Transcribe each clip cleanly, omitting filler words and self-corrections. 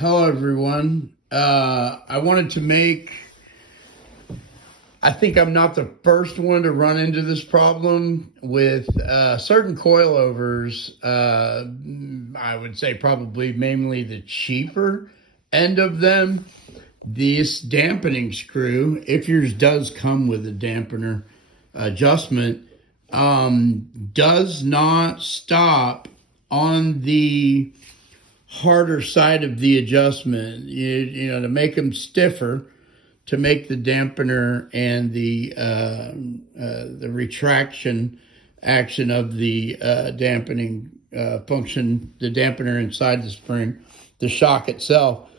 Hello, everyone. I wanted to make, I think I'm not the first one to run into this problem with certain coilovers. I would say probably mainly the cheaper end of them. This dampening screw, if yours does come with a dampener adjustment, does not stop on the harder side of the adjustment, you know, to make them stiffer, to make the dampener and the retraction action of the dampening function, the dampener inside the spring, the shock itself,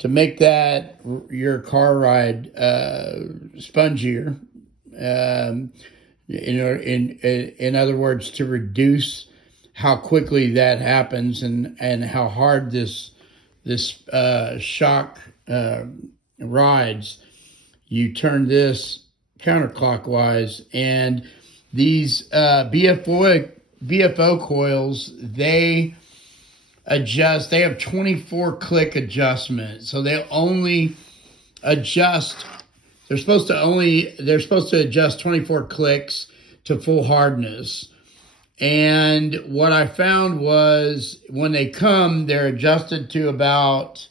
to make that your car ride spongier. In other words, to reduce how quickly that happens and how hard this shock rides. You turn this counterclockwise, and these BFO coils, they adjust. They have 24 click adjustment, so they only adjust. They're supposed to adjust 24 clicks to full hardness. And what I found was when they come, they're adjusted to about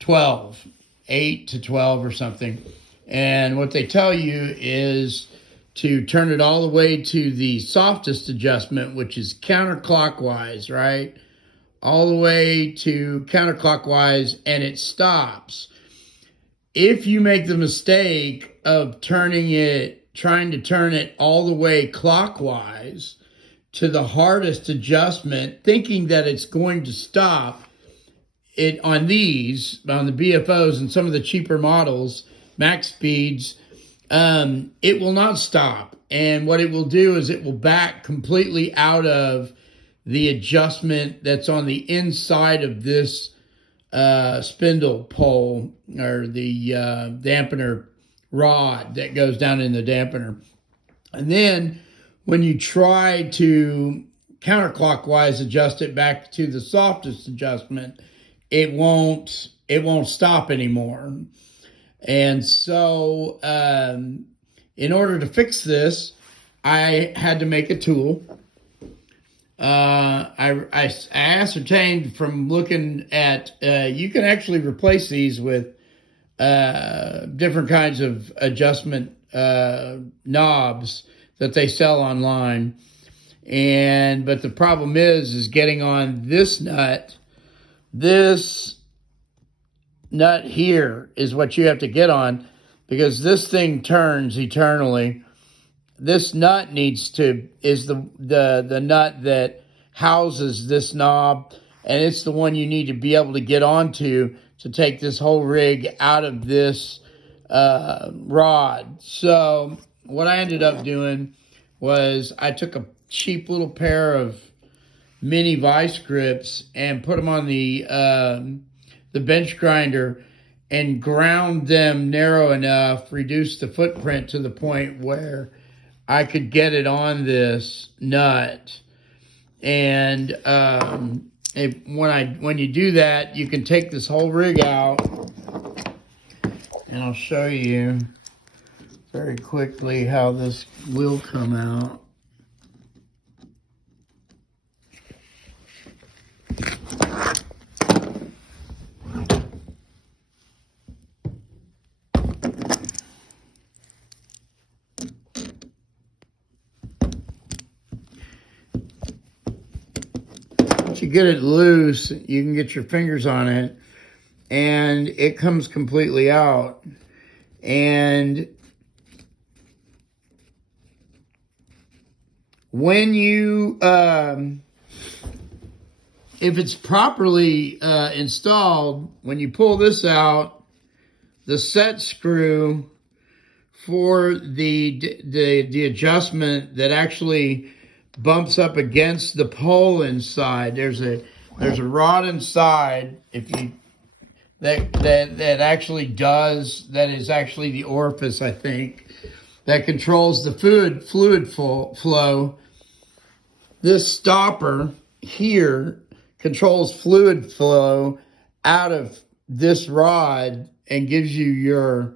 12, 8 to 12 or something. And what they tell you is to turn it all the way to the softest adjustment, which is counterclockwise, right? All the way to counterclockwise, and it stops. If you make the mistake of trying to turn it all the way clockwise to the hardest adjustment, thinking that it's going to stop it on the BFOs and some of the cheaper models, max speeds, it will not stop. And what it will do is it will back completely out of the adjustment that's on the inside of this spindle pole, or the dampener rod that goes down in the dampener. And then when you try to counterclockwise adjust it back to the softest adjustment, it won't stop anymore. And so in order to fix this, I had to make a tool. I ascertained from looking at, you can actually replace these with different kinds of adjustment knobs that they sell online. But the problem is getting on this nut. This nut here is what you have to get on, because this thing turns eternally. This nut is the nut that houses this knob, and it's the one you need to be able to get onto to take this whole rig out of this rod. So what I ended up doing was I took a cheap little pair of mini vice grips and put them on the bench grinder and ground them narrow enough, reduced the footprint to the point where I could get it on this nut. And when you do that, you can take this whole rig out, and I'll show you very quickly how this will come out. Once you get it loose, you can get your fingers on it, and it comes completely out. And when you, if it's properly installed, when you pull this out, the set screw for the adjustment that actually bumps up against the pole inside, there's a rod inside, that is actually the orifice, I think, that controls the fluid flow. This stopper here controls fluid flow out of this rod and gives you your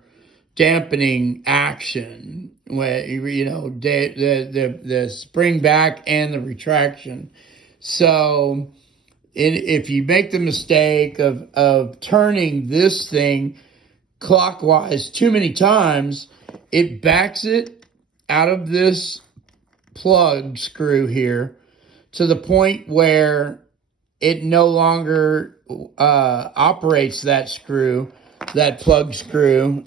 dampening action, where the spring back and the retraction. So if you make the mistake of turning this thing clockwise too many times, it backs it out of this plug screw here to the point where it no longer operates that screw, that plug screw,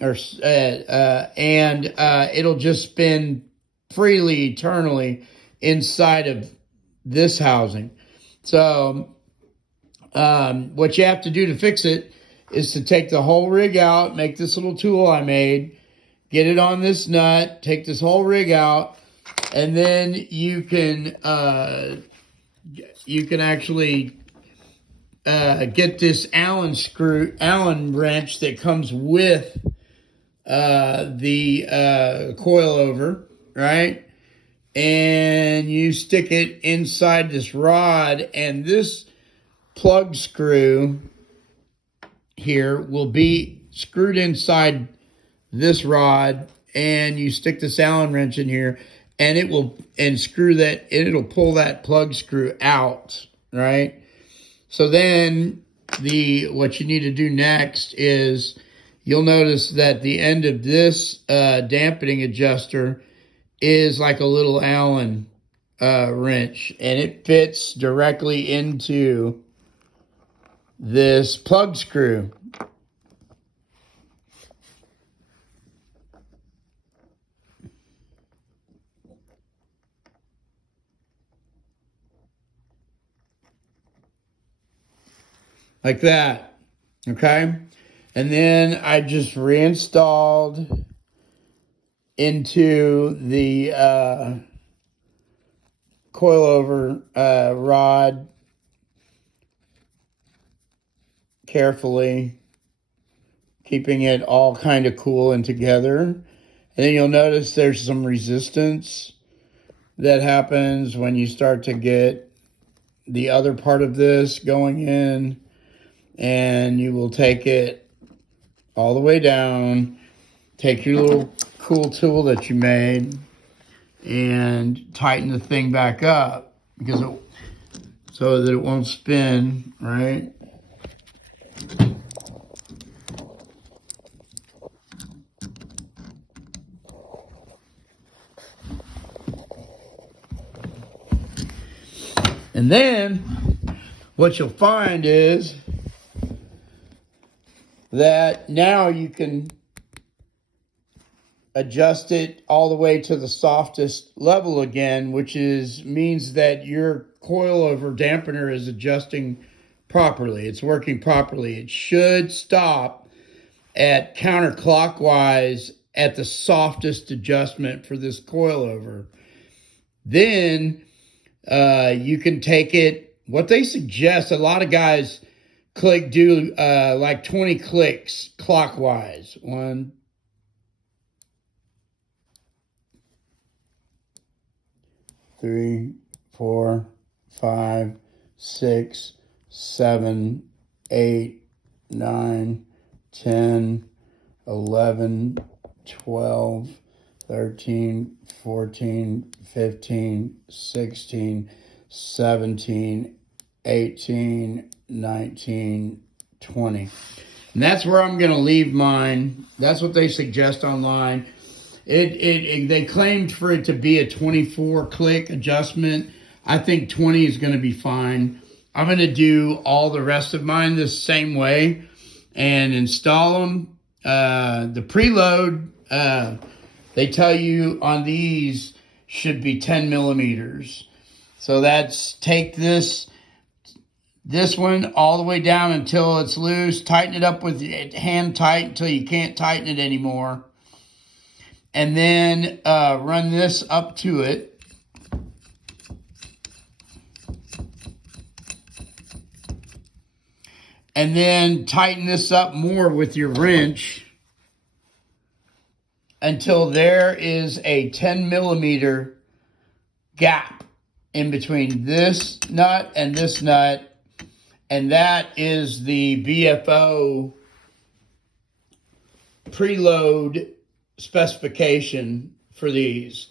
and it'll just spin freely, eternally inside of this housing. So what you have to do to fix it is to take the whole rig out, make this little tool I made, get it on this nut, take this whole rig out, and then you can actually get this Allen wrench that comes with the coilover, right? And you stick it inside this rod, and this plug screw here will be screwed inside this rod, and you stick this Allen wrench in here, and it'll pull that plug screw out, right? So then what you need to do next is, you'll notice that the end of this dampening adjuster is like a little Allen wrench, and it fits directly into this plug screw. Like that, okay? And then I just reinstalled into the coilover rod carefully, keeping it all kind of cool and together. And then you'll notice there's some resistance that happens when you start to get the other part of this going in, and you will take it all the way down, take your little cool tool that you made, and tighten the thing back up so that it won't spin, right? And then what you'll find is that now you can adjust it all the way to the softest level again, which means that your coilover dampener is adjusting properly. It's working properly. It should stop at counterclockwise at the softest adjustment for this coilover. Then you can take it, what they suggest, a lot of guys do like 20 clicks clockwise. 1, 3, 4, 5, 6, 7, 8, 9, 10, 11, 12, 13, 14, 15, 16, 17, 18, 19, 20. And that's where I'm going to leave mine. That's what they suggest online. They claimed for it to be a 24 click adjustment. I think 20 is going to be fine. I'm going to do all the rest of mine the same way and install them. The preload, they tell you on these should be 10 millimeters. So that's, take this one all the way down until it's loose, tighten it up with hand tight until you can't tighten it anymore. And then run this up to it. And then tighten this up more with your wrench until there is a 10 millimeter gap in between this nut and this nut. and that is the BFO preload specification for these.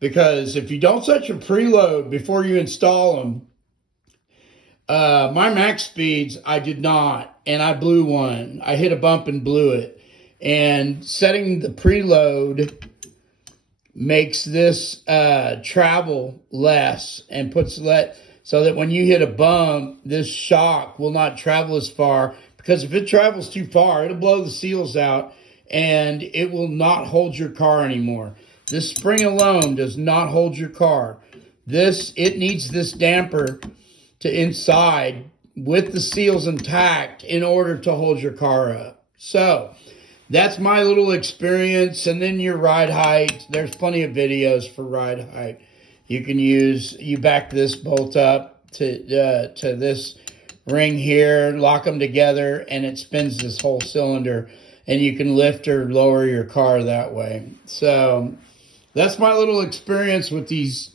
Because if you don't set your preload before you install them, my max speeds, I did not, and I blew one. I hit a bump and blew it. And setting the preload makes this travel less and so that when you hit a bump, this shock will not travel as far, because if it travels too far, it'll blow the seals out and it will not hold your car anymore. This spring alone does not hold your car. It needs this damper to inside with the seals intact in order to hold your car up. So that's my little experience. And then your ride height. There's plenty of videos for ride height. You back this bolt up to this ring here, lock them together, and it spins this whole cylinder. And you can lift or lower your car that way. So that's my little experience with these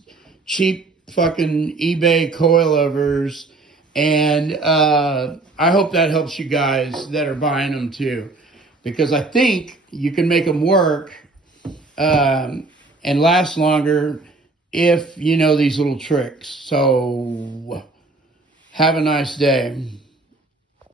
cheap fucking eBay coilovers. And I hope that helps you guys that are buying them too. Because I think you can make them work and last longer if you know these little tricks. So have a nice day.